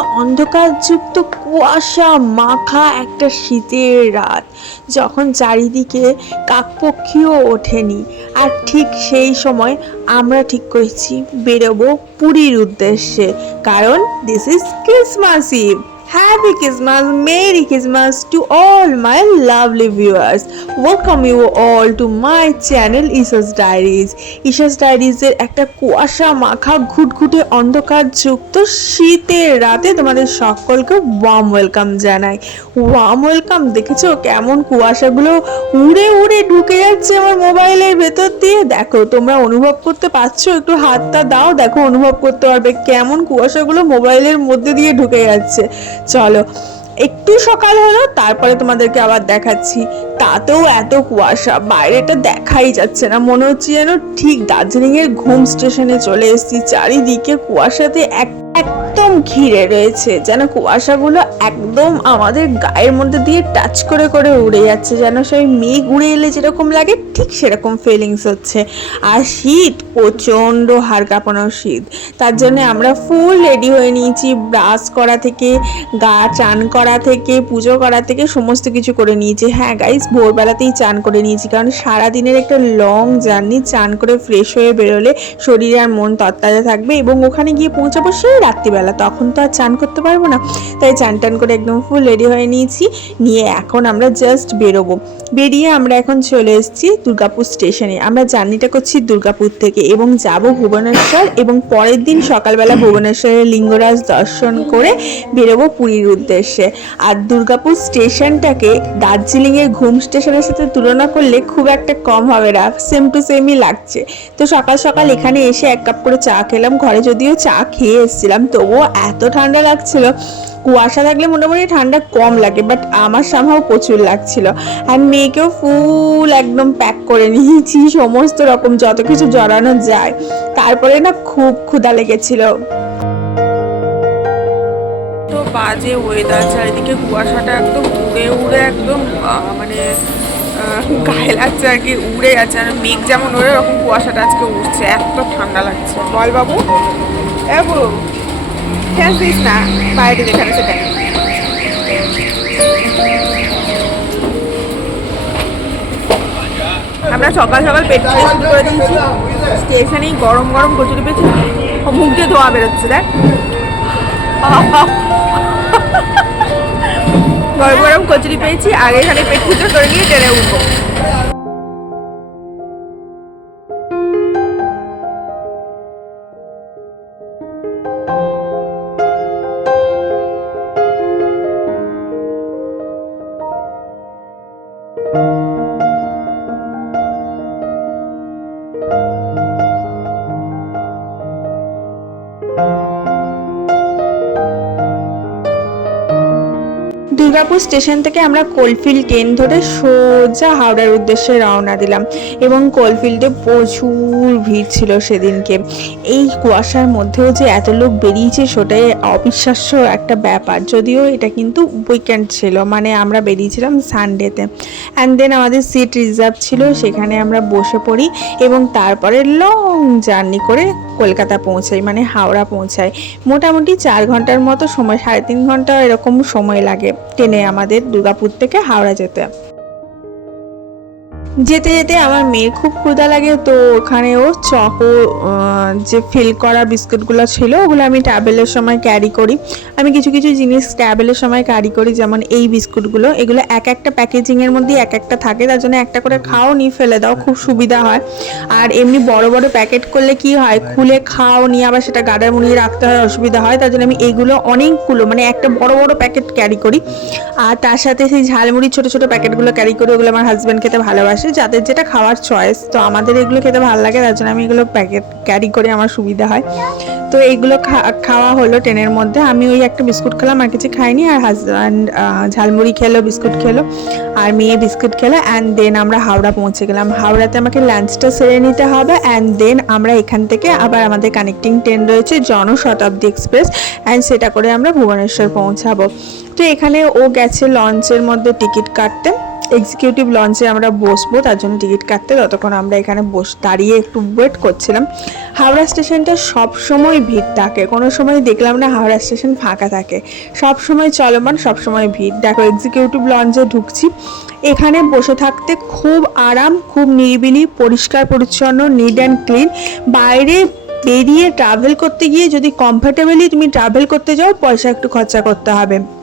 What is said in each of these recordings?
অন্ধকারযুক্ত কুয়াশা মাখা একটা শীতের রাত, যখন চারিদিকে কাকপক্ষীও ওঠেনি। আর ঠিক সেই সময় আমরা ঠিক করেছি, বেরোবো পুরীর উদ্দেশ্যে, কারণ this is Christmas eve Happy Christmas, Merry Christmas to all my lovely viewers. Welcome you all to my channel Isha's Diaries. Isha's Diaries এর একটা কুয়াশা মাখা ঘুটঘুটে অন্ধকার যুক্ত শীতের রাতে তোমাদের সকলকে ওয়ার্ম ওয়েলকাম জানাই ওয়ার্ম ওয়েলকাম দেখেছ কেমন কুয়াশাগুলো উড়ে উড়ে ঢুকে যাচ্ছে আমার মোবাইলের ভেতর দিয়ে দেখো তোমরা অনুভব করতে পারছ একটু হাতটা দাও দেখো অনুভব করতে পারবে কেমন কুয়াশাগুলো মোবাইলের মধ্যে দিয়ে ঢুকে যাচ্ছে চলো, একটু সকাল হলো, তারপরে তোমাদেরকে আবার দেখাচ্ছি। তাতেও এত কুয়াশা, বাইরেটা দেখাই যাচ্ছে না। মনে হচ্ছে যেন ঠিক দার্জিলিং এর ঘুম স্টেশনে চলে এসেছি। চারিদিকে কুয়াশাতে এক একদম ঘিরে রয়েছে, যেন কুয়াশাগুলো একদম আমাদের গায়ের মধ্যে দিয়ে টাচ করে করে উড়ে যাচ্ছে, যেন সেই মেঘ উড়ে এলে যেরকম লাগে, ঠিক সেরকম ফিলিংস হচ্ছে। আর শীত, প্রচণ্ড হাড় কাঁপানো শীত। তার জন্য আমরা ফুল রেডি হয়ে নিয়েছি ব্রাশ করা থেকে, গা চান করা থেকে, পুজো করা থেকে, সমস্ত কিছু করে নিয়েছি। হ্যাঁ গাইস ভোরবেলাতেই চান করে নিয়েছি, কারণ সারাদিনের একটা লং জার্নি চান করে ফ্রেশ হয়ে বেরোলে শরীর আর মন তত্তাজা থাকবে এবং ওখানে গিয়ে পৌঁছাবো সেই রাত্রিবেলা। তখন তো আর চান করতে পারব না। তাই চান টান করে একদম ফুল রেডি হয়ে নিয়েছি। নিয়ে এখন আমরা জাস্ট বেরোবো। বেরিয়ে আমরা এখন চলে এসেছি দুর্গাপুর স্টেশনে আমরা জার্নিটা করছি দুর্গাপুর থেকে এবং যাব ভুবনেশ্বর এবং পরের দিন সকালবেলা ভুবনেশ্বরের লিঙ্গরাজ দর্শন করে বেরোবো পুরীর উদ্দেশ্যে। আর দুর্গাপুর স্টেশনটাকে দার্জিলিংয়ের ঘুম স্টেশনের সাথে তুলনা করলে খুব একটা কম হবে না। সেম টু সেমই লাগছে। তো সকাল সকাল এখানে এসে এক কাপ করে চা খেলাম। ঘরে যদিও চা খেয়ে এসেছিলাম, তবুও এত ঠান্ডা লাগছিল। কুয়াশা থাকলে মোটামুটি ঠান্ডা কম লাগে বাট আমার সামহাও প্রচুর লাগছিল। আর মেয়েকেও ফুল একদম প্যাক করে নিয়েছি, সমস্ত রকম যত কিছু জড়ানো যায়। তারপরে না খুব ক্ষুধা লেগেছিল। বাজে ওয়েদার চারিদিকে কুয়াশাটা একদম উড়ে উড়ে একদম মানে গায়ে লাগছে আর কি, উড়ে যাচ্ছে। আর মেঘ যেমন ওরকম কুয়াশাটা আজকে উঠছে এত ঠান্ডা লাগছে। বল বাবু। এ দিস না যেখানে সেটা আমরা সকাল সকাল পেট খেতে শুরু করে দিয়েছি। স্টেশনেই গরম গরম কচুরি পেয়েছি মুখ দিয়ে ধোয়া বেরোচ্ছে, দেখ। গরম গরম কচুরি পেয়েছি আগে এখানে পেট করে নিয়ে ট্রেনে উঠবো। দুর্গাপুর স্টেশন থেকে আমরা কোলফিল্ড ট্রেন ধরে সোজা হাওড়ার উদ্দেশ্যে রওনা দিলাম এবং কোলফিল্ডে প্রচুর ভিড় ছিল সেদিনকে। এই কুয়াশার মধ্যেও যে এত লোক বেরিয়েছে সেটাই অবিশ্বাস্য একটা ব্যাপার। যদিও এটা কিন্তু উইকেন্ড ছিল মানে আমরা বেরিয়েছিলাম সানডেতে অ্যান্ড দেন আমাদের সিট রিজার্ভ ছিল, সেখানে আমরা বসে পড়ি এবং তারপরে লং জার্নি করে কলকাতা পৌঁছাই মানে হাওড়া পৌঁছাই। মোটামুটি চার ঘণ্টার মতো সময়, সাড়ে তিন ঘণ্টা এরকম সময় লাগে ট্রেনে আমাদের দুর্গাপুর থেকে হাওড়া যেতে। যেতে যেতে আমার মেয়ের খুব ক্ষুধা লাগে, তো ওখানে ও চকো যে ফিল করা বিস্কুটগুলো ছিল, ওগুলো আমি ট্রাভেলের সময় ক্যারি করি। আমি কিছু কিছু জিনিস ট্রাভেলের সময় ক্যারি করি, যেমন এই বিস্কুটগুলো। এগুলো এক একটা প্যাকেজিংয়ের মধ্যে এক একটা থাকে, তার জন্য একটা করে খাও নিয়ে ফেলে দাও, খুব সুবিধা হয়। আর এমনি বড় বড় প্যাকেট করলে কি হয়, খুলে খাও নিয়ে আবার সেটা গাডার মুড়িয়ে রাখতে হয়, অসুবিধা হয়, তার জন্য আমি এইগুলো অনেকগুলো মানে একটা বড় বড় প্যাকেট ক্যারি করি। আর তার সাথে সেই ঝালমুড়ির ছোট ছোট প্যাকেটগুলো ক্যারি করি, ওগুলো আমার হাজব্যান্ড খেতে ভালোবাসে। যাদের যেটা খাওয়ার চয়েস তো আমাদের এগুলো খেতে ভালো লাগে, তার জন্য আমি এগুলো প্যাকেট ক্যারি করে, আমার সুবিধা হয়। তো এইগুলো খাওয়া হলো ট্রেনের মধ্যে। আমি ওই একটা বিস্কুট খেলাম, আর কিছু খাইনি, আর হাজব্যান্ড ঝালমুড়ি খেলো, বিস্কুট খেলো, আর মেয়ে বিস্কুট খেলো অ্যান্ড দেন আমরা হাওড়া পৌঁছে গেলাম। হাওড়াতে আমাকে লাঞ্চটা সেরে নিতে হবে অ্যান্ড দেন আমরা এখান থেকে আবার আমাদের কানেক্টিং ট্রেন রয়েছে, জনশতাব্দী এক্সপ্রেস অ্যান্ড সেটা করে আমরা ভুবনেশ্বর পৌঁছাবো। তো এখানে ও গেছে লঞ্চের মধ্যে টিকিট কাটতে। এক্সিকিউটিভ লঞ্চে আমরা বসবো, তার জন্য টিকিট কাটতে। ততক্ষণ আমরা এখানে বস, দাঁড়িয়ে একটু ওয়েট করছিলাম। হাওড়া স্টেশনটা সব সময় ভিড় থাকে। কোনো সময় দেখলাম না হাওড়া স্টেশন ফাঁকা থাকে। সব সময় চলমান সব সময় ভিড়। দেখো এক্সিকিউটিভ লঞ্চে ঢুকছি। এখানে বসে থাকতে খুব আরাম, খুব নিরিবিলি, পরিষ্কার, পরিচ্ছন্ন নিট অ্যান্ড ক্লিন বাইরে বেরিয়ে ট্রাভেল করতে গিয়ে যদি কমফর্টেবলি তুমি ট্রাভেল করতে যাও, পয়সা একটু খরচা করতে হবে।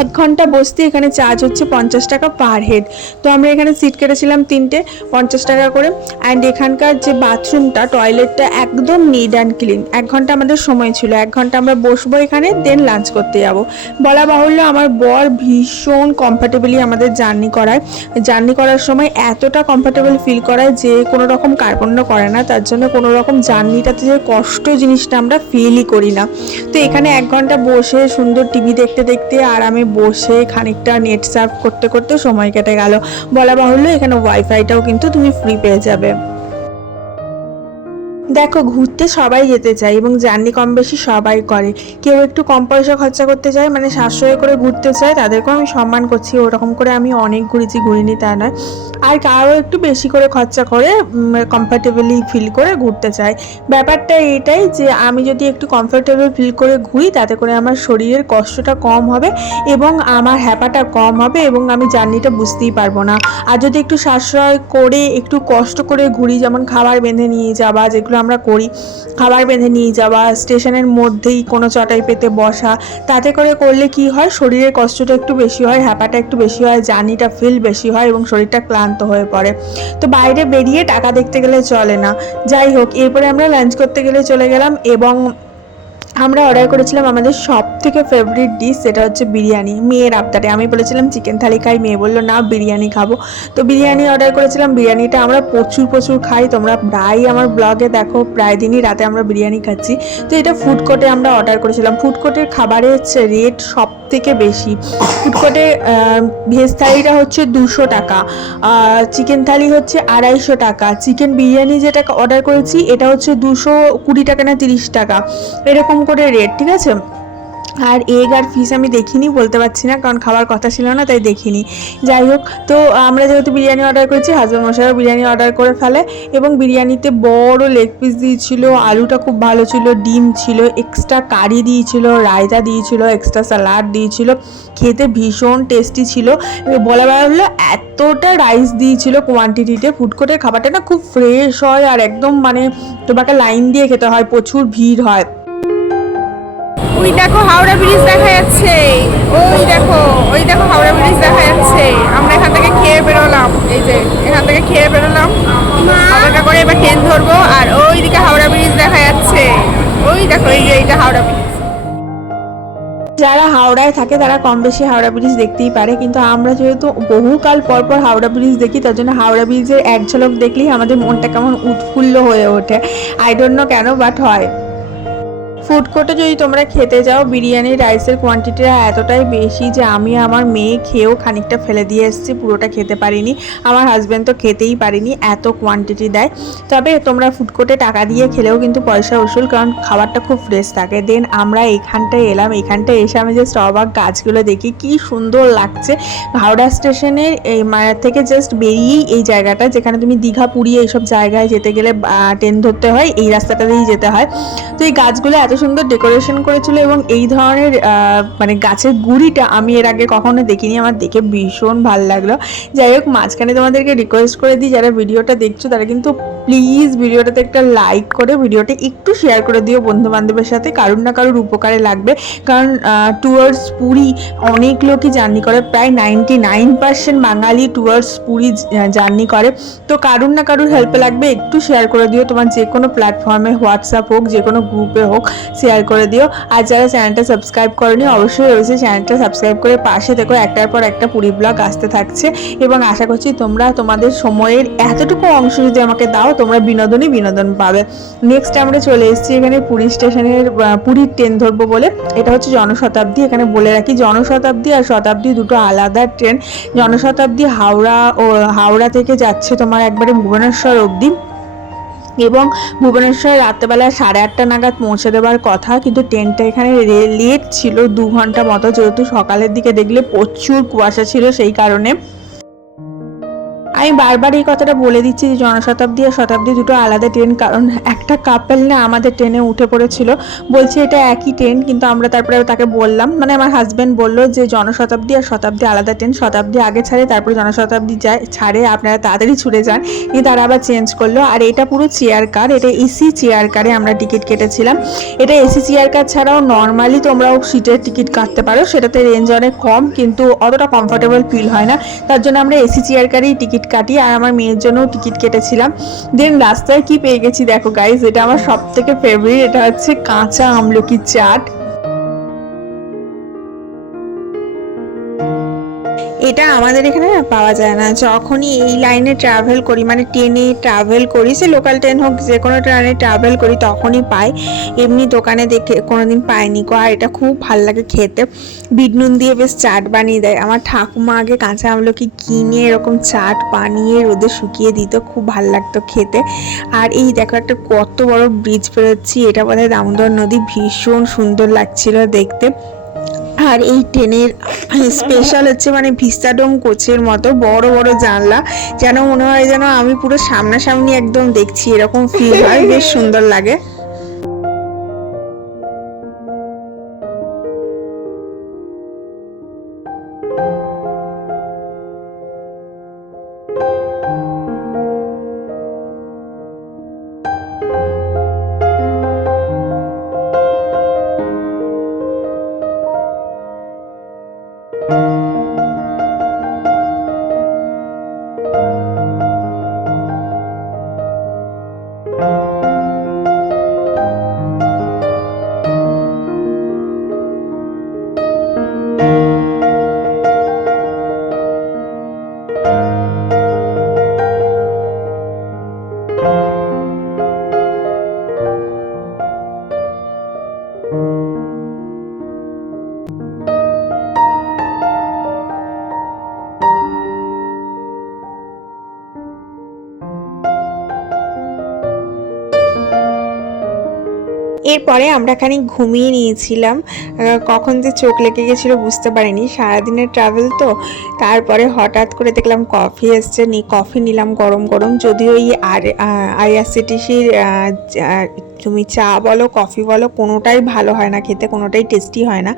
এক ঘণ্টা বসতে এখানে চার্জ হচ্ছে পঞ্চাশ টাকা পার হেড তো আমরা এখানে সিট কেটেছিলাম তিনটে, পঞ্চাশ টাকা করে। অ্যান্ড এখানকার যে বাথরুমটা টয়লেটটা একদম নিড অ্যান্ড ক্লিন এক ঘণ্টা আমাদের সময় ছিল। এক ঘণ্টা আমরা বসবো এখানে দেন লাঞ্চ করতে যাব। বলা বাহুল্য, আমার বর ভীষণ কমফর্টেবলি আমাদের জার্নি করায়। জার্নি করার সময় এতটা কমফর্টেবল ফিল করায় যে কোনো রকম কার্পণ্য করে না। তার জন্য কোনো রকম জার্নিটাতে যে কষ্ট জিনিসটা আমরা ফিলই করি না। তো এখানে এক ঘণ্টা বসে সুন্দর টিভি দেখতে দেখতে আরামে বসে খানিকটা নেট সার্ফ করতে করতে সময় কেটে গেল। বলা বাহুল্য এখানে ওয়াইফাইটাও কিন্তু তুমি ফ্রি পেয়ে যাবে। দেখো, ঘুরতে সবাই যেতে চায় এবং জার্নি কম বেশি সবাই করে। কেউ একটু কম পয়সা খরচা করতে চায় মানে সাশ্রয় করে ঘুরতে চায়, তাদেরকেও আমি সম্মান করছি, ওরকম করে আমি অনেক ঘুরেছি, ঘুরিনি তা নয়। আর কারও একটু বেশি করে খরচা করে কমফর্টেবলি ফিল করে ঘুরতে চায়। ব্যাপারটা এটাই যে, আমি যদি একটু কমফর্টেবল ফিল করে ঘুরি, তাতে করে আমার শরীরের কষ্টটা কম হবে এবং আমার হ্যাপাটা কম হবে এবং আমি জার্নিটা বুঝতেই পারব না। আর যদি একটু সাশ্রয় করে, একটু কষ্ট করে ঘুরি, যেমন খাবার বেঁধে নিয়ে যাওয়া, যেগুলো আমরা করি। খাবার বেঁধে নিয়ে যাওয়া, স্টেশনের মধ্যেই কোনো চটাই পেতে বসা, তাতে করে করলে কি হয়? শরীরের কষ্টটা একটু বেশি হয়, হ্যাপাটা একটু বেশি হয়, জার্নিটা ফিল বেশি হয় এবং শরীরটা ক্লান্ত হয়ে পড়ে। তো বাইরে বেরিয়ে টাকা দেখতে গেলে চলে না। যাই হোক, এরপরে আমরা লাঞ্চ করতে গেলে চলে গেলাম এবং আমরা অর্ডার করেছিলাম আমাদের সব থেকে ফেভারিট ডিশ সেটা হচ্ছে বিরিয়ানি, মেয়ের আবদারে। আমি বলেছিলাম চিকেন থালি খাই, মেয়ে বলল, না, বিরিয়ানি খাব। তো বিরিয়ানি অর্ডার করেছিলাম, বিরিয়ানিটা আমরা প্রচুর প্রচুর খাই। তোমরা প্রায় আমার ব্লগে দেখো, প্রায় দিনই রাতে আমরা বিরিয়ানি খাচ্ছি। তো এটা ফুড কোর্টে আমরা অর্ডার করেছিলাম। ফুড কোর্টের খাবারের হচ্ছে রেট সব থেকে বেশি ফুড কোর্টে ভেজ থালিটা হচ্ছে দুশো টাকা চিকেন থালি হচ্ছে আড়াইশো টাকা। চিকেন বিরিয়ানি যেটা অর্ডার করেছি, এটা হচ্ছে দুশো কুড়ি টাকা না তিরিশ টাকা। এরকম করে রেট ঠিক আছে? আর এগ আর ফিস আমি দেখিনি, বলতে পারছি না, কারণ খাবার কথা ছিল না, তাই দেখিনি। যাই হোক, তো আমরা যেহেতু বিরিয়ানি অর্ডার করেছি হাজব্যান্ড মশাইও বিরিয়ানি অর্ডার করে ফেলে, এবং বিরিয়ানিতে বড় লেগ পিস দিয়েছিল, আলুটা খুব ভালো ছিল, ডিম ছিল এক্সট্রা কারি দিয়েছিল, রায়তা দিয়েছিল এক্সট্রা স্যালাড দিয়েছিল, খেতে ভীষণ টেস্টি ছিল। বলা হলো এতটা রাইস দিয়েছিল কোয়ান্টিটিতে ফুড ফুডকোর্টের খাবারটা না খুব ফ্রেশ হয়, আর একদম মানে তোমাকে লাইন দিয়ে খেতে হয়, প্রচুর ভিড় হয়। ওই দেখো হাওড়া ব্রিজ দেখা যাচ্ছে। ওই দেখো ওই দেখো হাওড়া ব্রিজ দেখা যাচ্ছে। আমরা এখান থেকে খেয়ে বেরোলাম। এই যে এখান থেকে খেয়ে বেরোলাম। অপেক্ষা করে এবার ট্রেন ধরবো আর ওই দিকে হাওড়া ব্রিজ দেখা যাচ্ছে। ওই দেখো এই যে এইটা হাওড়া ব্রিজ। যারা হাওড়ায় থাকে তারা কম বেশি হাওড়া ব্রিজ দেখতেই পারে। কিন্তু আমরা যেহেতু বহুকাল পর পর হাওড়া ব্রিজ দেখি তার জন্য হাওড়া ব্রিজের এক ঝলক দেখলেই আমাদের মনটা কেমন উৎফুল্ল হয়ে ওঠে। আই ডোন্ট নো কেন বাট হয়। ফুড কোর্টে যদি তোমরা খেতে যাও, বিরিয়ানি রাইসের কোয়ান্টিটিটা এতটাই বেশি যে আমি আমার মেয়ে খেয়েও খানিকটা ফেলে দিয়ে এসেছি, পুরোটা খেতে পারিনি। আমার হাজব্যান্ড তো খেতেই পারিনি, এত কোয়ান্টিটি দেয়। তবে তোমরা ফুড কোর্টে টাকা দিয়ে খেলেও কিন্তু পয়সা উসুল, কারণ খাবারটা খুব ফ্রেশ থাকে। দেন আমরা এখানটায় এলাম এখানটায় এসে আমি যে স্ট্রবাক গাছগুলো দেখি, কি সুন্দর লাগছে। হাওড়া স্টেশনের এই মায়ার থেকে জাস্ট বেরিয়েই এই জায়গাটা, যেখানে তুমি দীঘা, পুরী এইসব জায়গায় যেতে গেলে ট্রেন ধরতে হয়, এই রাস্তাটা দিয়েই যেতে হয়। তো এই গাছগুলো এত সুন্দর ডেকোরেশন করেছিল এবং এই ধরনের মানে গাছের গুড়িটা আমি এর আগে কখনো দেখিনি। আমার দেখে ভীষণ ভালো লাগল। যাই হোক, মাঝখানে তোমাদেরকে রিকোয়েস্ট করে দিই, যারা ভিডিওটা দেখছ তারা কিন্তু প্লিজ ভিডিওটাতে একটা লাইক করে, ভিডিওটা একটু শেয়ার করে দিও বন্ধু বান্ধবের সাথে, কারুর না কারুর উপকারে লাগবে। কারণ টুয়ার্স পুরী অনেক লোকই জার্নি করে, প্রায় ninety nine percent Bengali tours Puri journey করে। তো কারুর না কারুর হেল্পে লাগবে, একটু শেয়ার করে দিও, তোমার যে কোনো প্ল্যাটফর্মে হোয়াটসঅ্যাপ হোক, যে কোনো গ্রুপে হোক শেয়ার করে দিও। আর যারা চ্যানেলটা সাবস্ক্রাইব করেনি, অবশ্যই অবশ্যই চ্যানেলটা সাবস্ক্রাইব করে পাশে দেখো, একটার পর একটা পুরী ব্লগ আসতে থাকছে। এবং আশা করছি তোমরা তোমাদের সময়ের এতটুকু অংশ যদি আমাকে দাও তোমরা বিনোদনই বিনোদন পাবে। নেক্সট আমরা চলে এসেছি এখানে পুরী স্টেশনের পুরীর ট্রেন ধরবো বলে। এটা হচ্ছে জনশতাব্দী, এখানে বলে রাখি জনশতাব্দী আর শতাব্দী দুটো আলাদা ট্রেন জনশতাব্দী হাওড়া ও, হাওড়া থেকে যাচ্ছে তোমার একবারে ভুবনেশ্বর অবধি। এবং ভুবনেশ্বরে রাত্রেবেলা সাড়ে আটটা নাগাদ পৌঁছে দেওয়ার কথা, কিন্তু ট্রেনটা এখানে লেট ছিল, দু ঘণ্টা মতো। যেহেতু সকালের দিকে দেখলে প্রচুর কুয়াশা ছিল সেই কারণে। আমি বারবার এই কথাটা বলে দিচ্ছি যে জনশতাব্দী আর শতাব্দী দুটো আলাদা ট্রেন, কারণ একটা কাপেল না আমাদের ট্রেনে উঠে পড়েছিল। বলছে এটা একই ট্রেন, কিন্তু আমরা তারপরে তাকে বললাম মানে আমার হাজব্যান্ড বলল যে জনশতাব্দী আর শতাব্দী আলাদা ট্রেন, শতাব্দী আগে ছাড়ে, তারপরে জনশতাব্দী যায়, ছাড়ে, আপনারা তাড়াতাড়ি ছুটে যান। কিন্তু তারা আবার চেঞ্জ করল, আর এটা পুরো চেয়ার কার এটা এসি চেয়ার কারে আমরা টিকিট কেটেছিলাম। এটা এসি চেয়ার কার ছাড়াও নর্মালি তোমরাও সিটের টিকিট কাটতে পারো, সেটাতে রেঞ্জ অনেক কম, কিন্তু অতটা কমফোর্টেবল ফিল হয় না। তার জন্য আমরা এসি চেয়ার কারেই টিকিট কাটি আর আমার মেয়ের জন্যও টিকিট কেটেছিলাম। দেন রাস্তায় কি পেয়ে গেছি দেখো গাইজ এটা আমার সব থেকে ফেভারিট এটা হচ্ছে কাঁচা আমলকি চাট। এটা আমাদের এখানে পাওয়া যায় না। যখনই এই লাইনে ট্রাভেল করি মানে ট্রেনে ট্রাভেল করি, সে লোকাল ট্রেন হোক, যে কোনো ট্রেনে ট্রাভেল করি, তখনই পাই। এমনি দোকানে দেখে কোনোদিন পাইনি গো। আর এটা খুব ভালো লাগে খেতে। বিট নুন দিয়ে বেশ চাট বানিয়ে দেয়। আমার ঠাকুমা আগে কাঁচা আমলকি কিনে এরকম চাট বানিয়ে রোদে শুকিয়ে দিত, খুব ভালো লাগতো খেতে। আর এই দেখো একটা কত বড় ব্রিজ পেরোচ্ছি, এটা বোধহয় দামোদর নদী। ভীষণ সুন্দর লাগছিল দেখতে। আর এই ট্রেনের স্পেশাল হচ্ছে মানে ভিস্তাডোম কোচের মতো বড় বড় জানলা। যেন মনে হয় যেন আমি পুরো সামনাসামনি একদম দেখছি, এরকম ফিল হয়, বেশ সুন্দর লাগে। এরপরে আমরা খানিক ঘুমিয়ে নিয়েছিলাম। কখন যে চোখ লেগে গেছিল বুঝতে পারিনি। সারাদিনের ট্রাভেল তো। তারপরে হঠাৎ করে দেখলাম কফি এসছে। নি কফি নিলাম গরম গরম। যদিও এই আর আইআরসিটিসির তুমি চা বলো, কফি বলো, কোনোটাই ভালো হয় না খেতে, কোনোটাই টেস্টি হয় না,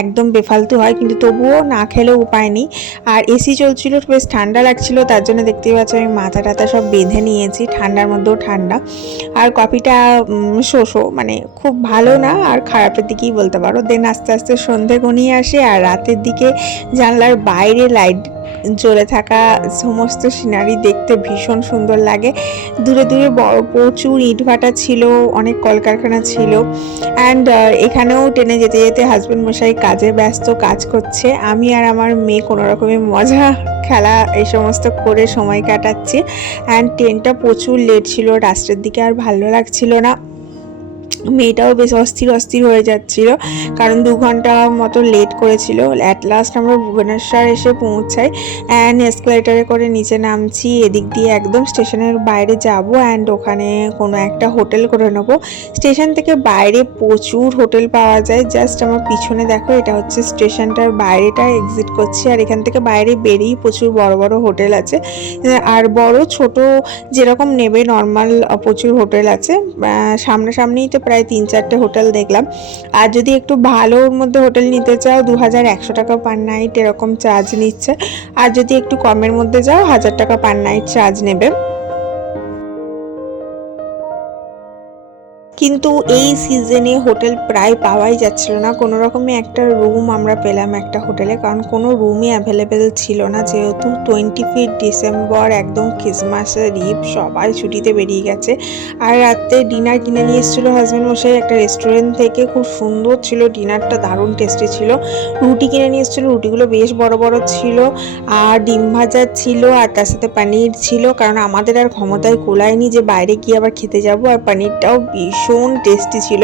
একদম বেফালতু হয়, কিন্তু তবুও না খেলেও উপায় নেই। আর এসি চলছিল, বেশ ঠান্ডা লাগছিল, তার জন্য দেখতেই পাচ্ছ আমি মাথা টাথা সব বেঁধে নিয়েছি, ঠান্ডার মধ্যেও ঠান্ডা। আর কফিটা শোষো মানে খুব ভালো না, আর খারাপের দিকেই বলতে পারো। দেন আস্তে আস্তে সন্ধে ঘনিয়ে আসে, আর রাতের দিকে জানলার বাইরে লাইট জ্বলে থাকা সমস্ত সিনারি দেখতে ভীষণ সুন্দর লাগে। দূরে দূরে বড় প্রচুর ইটভাটা ছিল, অনেক কলকারখানা ছিল। অ্যান্ড এখানেও ট্রেনে যেতে যেতে হাজব্যান্ড মশাই কাজে ব্যস্ত, কাজ করছে। আমি আর আমার মেয়ে কোনো রকমের মজা, খেলা এই সমস্ত করে সময় কাটাচ্ছি। অ্যান্ড ট্রেনটা প্রচুর লেট ছিল, রাস্তার দিকে আর ভালো লাগছিল না। মেয়েটাও বেশ অস্থির অস্থির হয়ে যাচ্ছিল, কারণ দু ঘণ্টা মতো লেট করেছিল। অ্যাট লাস্ট আমরা ভুবনেশ্বর এসে পৌঁছাই অ্যান্ড এসকেলেটারে করে নিচে নামছি, এদিক দিয়ে একদম স্টেশনের বাইরে যাব অ্যান্ড ওখানে কোনো একটা হোটেল করে নেব। স্টেশন থেকে বাইরে প্রচুর হোটেল পাওয়া যায় জাস্ট আমার পিছনে দেখো, এটা হচ্ছে স্টেশনটার বাইরেটা এক্সিট করছি আর এখান থেকে বাইরে বেরিয়ে প্রচুর বড় বড় হোটেল আছে। আর বড় ছোট যেরকম নেবে নর্মাল প্রচুর হোটেল আছে সামনাসামনিই তো প্রায় তিন চারটে হোটেল দেখলাম। আর যদি একটু ভালোর মধ্যে হোটেল নিতে চাও দু হাজার একশো টাকা পার নাইট এরকম চার্জ নিচ্ছে। আর যদি একটু কমের মধ্যে যাও, হাজার টাকা পার নাইট চার্জ নেবে। কিন্তু এই সিজনে হোটেল প্রায় পাওয়াই যাচ্ছিল না। কোনো রকমে একটা রুম আমরা পেলাম একটা হোটেলে কারণ কোনো রুমই অ্যাভেলেবেল ছিল না। যেহেতু টোয়েন্টি ফিফ ডিসেম্বর একদম ক্রিসমাসের ইভ সবাই ছুটিতে বেরিয়ে গেছে। আর রাতে ডিনার কিনে নিয়ে এসেছিল হাজব্যান্ড মশাই। একটা রেস্টুরেন্ট থেকে খুব সুন্দর ছিল ডিনারটা দারুণ টেস্টি ছিল। রুটি কিনে নিয়ে এসেছিল, রুটিগুলো বেশ বড় বড় ছিল। আর ডিম ভাজা ছিল, আর তার সাথে পনির ছিল। কারণ আমাদের আর ক্ষমতায় কোলায়নি যে বাইরে গিয়ে আবার খেতে যাব, আর পনিরটাও ভীষণ টেস্টি ছিল।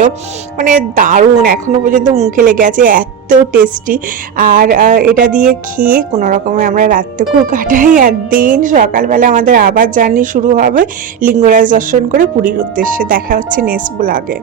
মানে দারুণ এখনও পর্যন্ত মুখে লেগে আছে, এত টেস্টি আর এটা দিয়ে খেয়ে কোনো রকমে আমরা রাতটুকু কাটাই। আর দিন সকালবেলা আমাদের আবার জার্নি শুরু হবে। লিঙ্গরাজ দর্শন করে পুরীর উদ্দেশ্যে। দেখা হচ্ছে নেক্সট ব্লগে